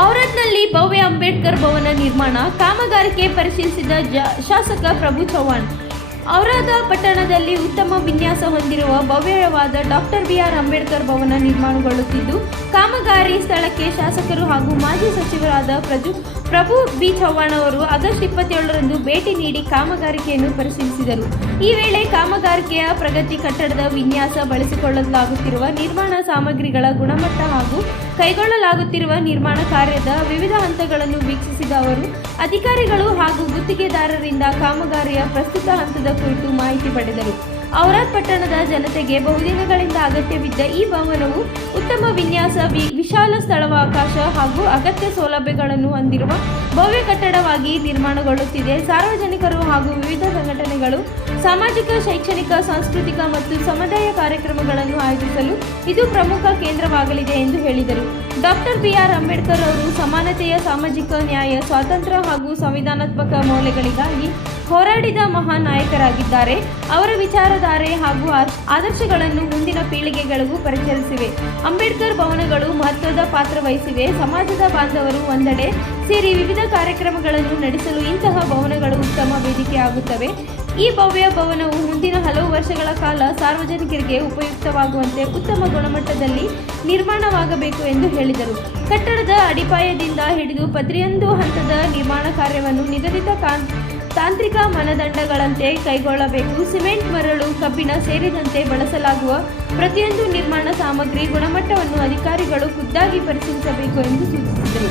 ಔರಾದ್ನಲ್ಲಿ ಭವ್ಯ ಅಂಬೇಡ್ಕರ್ ಭವನ ನಿರ್ಮಾಣ ಕಾಮಗಾರಿಕೆ ಪರಿಶೀಲಿಸಿದ ಶಾಸಕ ಪ್ರಭು ಚವ್ಹಾಣ್. ಔರಾದ ಪಟ್ಟಣದಲ್ಲಿ ಉತ್ತಮ ವಿನ್ಯಾಸ ಹೊಂದಿರುವ ಭವ್ಯವಾದ ಡಾಕ್ಟರ್ ಬಿ.ಆರ್. ಅಂಬೇಡ್ಕರ್ ಭವನ ನಿರ್ಮಾಣಗೊಳ್ಳುತ್ತಿದ್ದು, ಕಾಮಗಾರಿ ಸ್ಥಳಕ್ಕೆ ಶಾಸಕರು ಹಾಗೂ ಮಾಜಿ ಸಚಿವರಾದ ಪ್ರಭು ಬಿ. ಚವ್ಹಾಣ್ ಅವರು ಆಗಸ್ಟ್ 27ರಂದು ಭೇಟಿ ನೀಡಿ ಕಾಮಗಾರಿಕೆಯನ್ನು ಪರಿಶೀಲಿಸಿದರು. ಈ ವೇಳೆ ಕಾಮಗಾರಿಕೆಯ ಪ್ರಗತಿ, ಕಟ್ಟಡದ ವಿನ್ಯಾಸ, ಬಳಸಿಕೊಳ್ಳಲಾಗುತ್ತಿರುವ ನಿರ್ಮಾಣ ಸಾಮಗ್ರಿಗಳ ಗುಣಮಟ್ಟ ಹಾಗೂ ಕೈಗೊಳ್ಳಲಾಗುತ್ತಿರುವ ನಿರ್ಮಾಣ ಕಾರ್ಯದ ವಿವಿಧ ಹಂತಗಳನ್ನು ವೀಕ್ಷಿಸಿದ ಅವರು ಅಧಿಕಾರಿಗಳು ಹಾಗೂ ಗುತ್ತಿಗೆದಾರರಿಂದ ಕಾಮಗಾರಿಯ ಪ್ರಸ್ತುತ ಹಂತದ ಕುರಿತು ಮಾಹಿತಿ ಪಡೆದರು. ಔರಾದ್ ಪಟ್ಟಣದ ಜನತೆಗೆ ಬಹುದಿನಗಳಿಂದ ಅಗತ್ಯವಿದ್ದ ಈ ಭವನವು ಉತ್ತಮ ವಿನ್ಯಾಸ, ವಿಶಾಲ ಸ್ಥಳಾವಕಾಶ ಹಾಗೂ ಅಗತ್ಯ ಸೌಲಭ್ಯಗಳನ್ನು ಹೊಂದಿರುವ ಭವ್ಯ ಕಟ್ಟಡವಾಗಿ ನಿರ್ಮಾಣಗೊಳ್ಳುತ್ತಿದೆ. ಸಾರ್ವಜನಿಕರು ಹಾಗೂ ವಿವಿಧ ಸಂಘಟನೆಗಳು ಸಾಮಾಜಿಕ, ಶೈಕ್ಷಣಿಕ, ಸಾಂಸ್ಕೃತಿಕ ಮತ್ತು ಸಮುದಾಯ ಕಾರ್ಯಕ್ರಮಗಳನ್ನು ಆಯೋಜಿಸಲು ಇದು ಪ್ರಮುಖ ಕೇಂದ್ರವಾಗಲಿದೆ ಎಂದು ಹೇಳಿದರು. Doctor B R. ಅಂಬೇಡ್ಕರ್ ಅವರು ಸಮಾನತೆಯ, ಸಾಮಾಜಿಕ ನ್ಯಾಯ, ಸ್ವಾತಂತ್ರ್ಯ ಹಾಗೂ ಸಂವಿಧಾನಾತ್ಮಕ ಮೌಲ್ಯಗಳಿಗಾಗಿ ಹೋರಾಡಿದ ಮಹಾನ್ ನಾಯಕರಾಗಿದ್ದಾರೆ. ಅವರ ವಿಚಾರಧಾರೆ ಹಾಗೂ ಆದರ್ಶಗಳನ್ನು ಮುಂದಿನ ಪೀಳಿಗೆಗಳಿಗೂ ಪರಿಚಯಿಸಿವೆ. ಅಂಬೇಡ್ಕರ್ ಭವನಗಳು ಮಹತ್ವದ ಪಾತ್ರ ವಹಿಸಿವೆ. ಸಮಾಜದ ಬಾಂಧವರು ಒಂದೆಡೆ ಸೇರಿ ವಿವಿಧ ಕಾರ್ಯಕ್ರಮಗಳನ್ನು ನಡೆಸಲು ಇಂತಹ ಭವನಗಳು ಉತ್ತಮ ವೇದಿಕೆಯಾಗುತ್ತವೆ. ಈ ಭವ್ಯ ಭವನವು ಮುಂದಿನ ಹಲವು ವರ್ಷಗಳ ಕಾಲ ಸಾರ್ವಜನಿಕರಿಗೆ ಉಪಯುಕ್ತವಾಗುವಂತೆ ಉತ್ತಮ ಗುಣಮಟ್ಟದಲ್ಲಿ ನಿರ್ಮಾಣವಾಗಬೇಕು ಎಂದು ಹೇಳಿದರು. ಕಟ್ಟಡದ ಅಡಿಪಾಯದಿಂದ ಹಿಡಿದು ಪ್ರತಿಯೊಂದು ಹಂತದ ನಿರ್ಮಾಣ ಕಾರ್ಯವನ್ನು ನಿಗದಿತ ತಾಂತ್ರಿಕ ಮಾನದಂಡಗಳಂತೆ ಕೈಗೊಳ್ಳಬೇಕು. ಸಿಮೆಂಟ್, ಮರಳು, ಕಬ್ಬಿಣ ಸೇರಿದಂತೆ ಬಳಸಲಾಗುವ ಪ್ರತಿಯೊಂದು ನಿರ್ಮಾಣ ಸಾಮಗ್ರಿ ಗುಣಮಟ್ಟವನ್ನು ಅಧಿಕಾರಿಗಳು ಖುದ್ದಾಗಿ ಪರಿಶೀಲಿಸಬೇಕು ಎಂದು ಸೂಚಿಸಿದರು.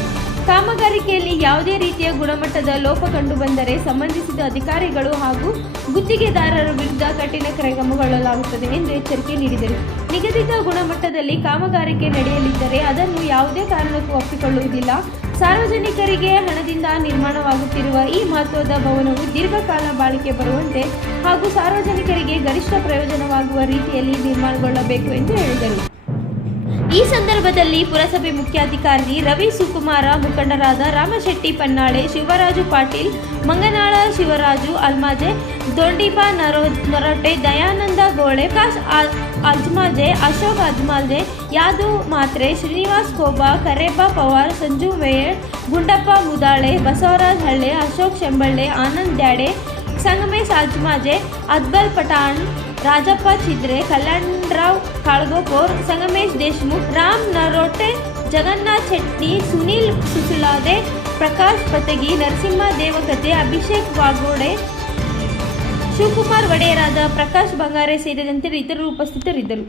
ಕಾಮಗಾರಿಕೆಯಲ್ಲಿ ಯಾವುದೇ ರೀತಿಯ ಗುಣಮಟ್ಟದ ಲೋಪ ಕಂಡುಬಂದರೆ ಸಂಬಂಧಿಸಿದ ಅಧಿಕಾರಿಗಳು ಹಾಗೂ ಗುತ್ತಿಗೆದಾರರ ವಿರುದ್ಧ ಕಠಿಣ ಕ್ರಮಗೊಳ್ಳಲಾಗುತ್ತದೆ ಎಂದು ಎಚ್ಚರಿಕೆ ನೀಡಿದರು. ನಿಗದಿತ ಗುಣಮಟ್ಟದಲ್ಲಿ ಕಾಮಗಾರಿಕೆ ನಡೆಯಲಿದ್ದರೆ ಅದನ್ನು ಯಾವುದೇ ಕಾರಣಕ್ಕೂ ಒಪ್ಪಿಕೊಳ್ಳುವುದಿಲ್ಲ. ಸಾರ್ವಜನಿಕರಿಗೆ ಹಣದಿಂದ ನಿರ್ಮಾಣವಾಗುತ್ತಿರುವ ಈ ಮಹತ್ವದ ಭವನವು ದೀರ್ಘಕಾಲ ಬಾಳಿಕೆ ಬರುವಂತೆ ಹಾಗೂ ಸಾರ್ವಜನಿಕರಿಗೆ ಗರಿಷ್ಠ ಪ್ರಯೋಜನವಾಗುವ ರೀತಿಯಲ್ಲಿ ನಿರ್ಮಾಣಗೊಳ್ಳಬೇಕು ಎಂದು ಹೇಳಿದರು. ಈ ಸಂದರ್ಭದಲ್ಲಿ ಪುರಸಭೆ ಮುಖ್ಯಾಧಿಕಾರಿ ರವಿ ಸುಕುಮಾರ, ಮುಖಂಡರಾದ ರಾಮಶೆಟ್ಟಿ ಪನ್ನಾಳೆ, ಶಿವರಾಜು ಪಾಟೀಲ್, ಮಂಗನಾಳ ಶಿವರಾಜು ಅಲ್ಮಾಜೆ, ದೊಂಡಿಬಾ ನರೋಟೆ, ದಯಾನಂದ ಗೋಳೆ, ಪ್ರಕಾಶ್ ಅಜ್ಮಾಜೆ, ಅಶೋಕ್ ಅಜ್ಮಾಜೆ, ಯಾದು ಮಾತ್ರೆ, ಶ್ರೀನಿವಾಸ್ ಕೋಬಾ, ಕರೇಬಾ ಪವಾರ್, ಸಂಜು ವೇಯರ್, ಗುಂಡಪ್ಪ ಮುದಾಳೆ, ಬಸವರಾಜ್ ಹಳ್ಳೆ, ಅಶೋಕ್ ಶೆಂಬಳ್ಳೆ, ಆನಂದ್ ದ್ಯಾಡೆ, ಸಂಗಮೇಶ್ ಅಜ್ಮಾಜೆ, ಅದ್ಬಲ್ ಪಠಾಣ್, ರಾಜಪ್ಪ ಚಿದ್ರೆ, ಕಲ್ಯಾಣರಾವ್ ಕಾಳ್ಗೋಪುರ್, ಸಂಗಮೇಶ್ ದೇಶ್ಮುಖ್, ರಾಮ್ ನರೋಟೆ, ಜಗನ್ನಾಥ್ ಶೆಟ್ಟಿ, ಸುನೀಲ್ ಸುಸುಲಾದೆ, ಪ್ರಕಾಶ್ ಪತಗಿ, ನರಸಿಂಹ ದೇವಕತೆ, ಅಭಿಷೇಕ್ ವಾಗೋಡೆ, ಶಿವಕುಮಾರ್ ಒಡೆಯರಾದ ಪ್ರಕಾಶ್ ಬಂಗಾರೆ ಸೇರಿದಂತೆ ಇತರರು ಉಪಸ್ಥಿತರಿದ್ದರು.